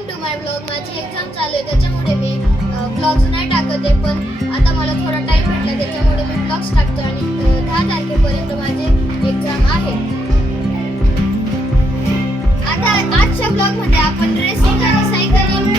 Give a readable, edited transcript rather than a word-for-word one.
Welcome to my blog. माझी exam चालू आहे त्याच्यामुळे मी ब्लॉग्स नाही टाकत आहे, पण आता मला थोडा टाइम भेटला त्याच्यामुळे मी ब्लॉग्स टाकतो आणि 10 तारखेपर्यंत माझे एक्झाम आहे. आता आजच्या ब्लॉगमध्ये आपण रेसिंग आणि सायकलिंग